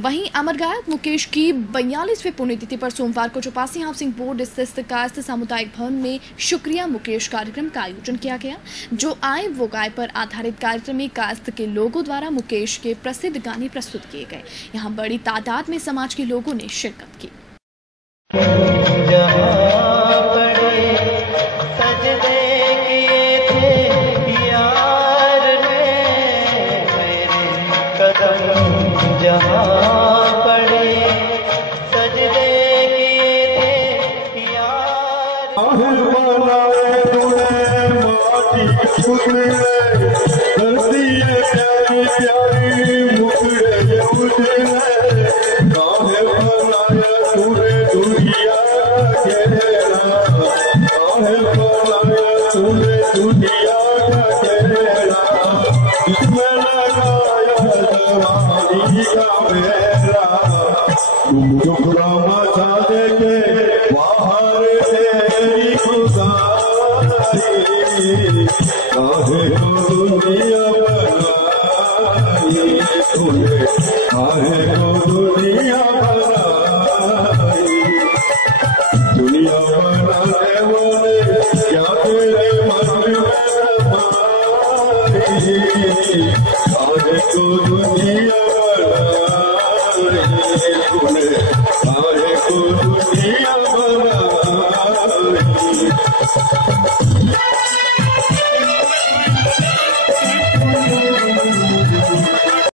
वहीं अमर गायक मुकेश की 42वीं पुण्यतिथि पर सोमवार को चौपासी हाउसिंग बोर्ड स्थित कायस्थ सामुदायिक भवन में शुक्रिया मुकेश कार्यक्रम का आयोजन किया गया। जो आए वो गाय पर आधारित कार्यक्रम में कायस्थ के लोगों द्वारा मुकेश के प्रसिद्ध गाने प्रस्तुत किए गए। यहाँ बड़ी तादाद में समाज के लोगों ने शिरकत की। दुनिया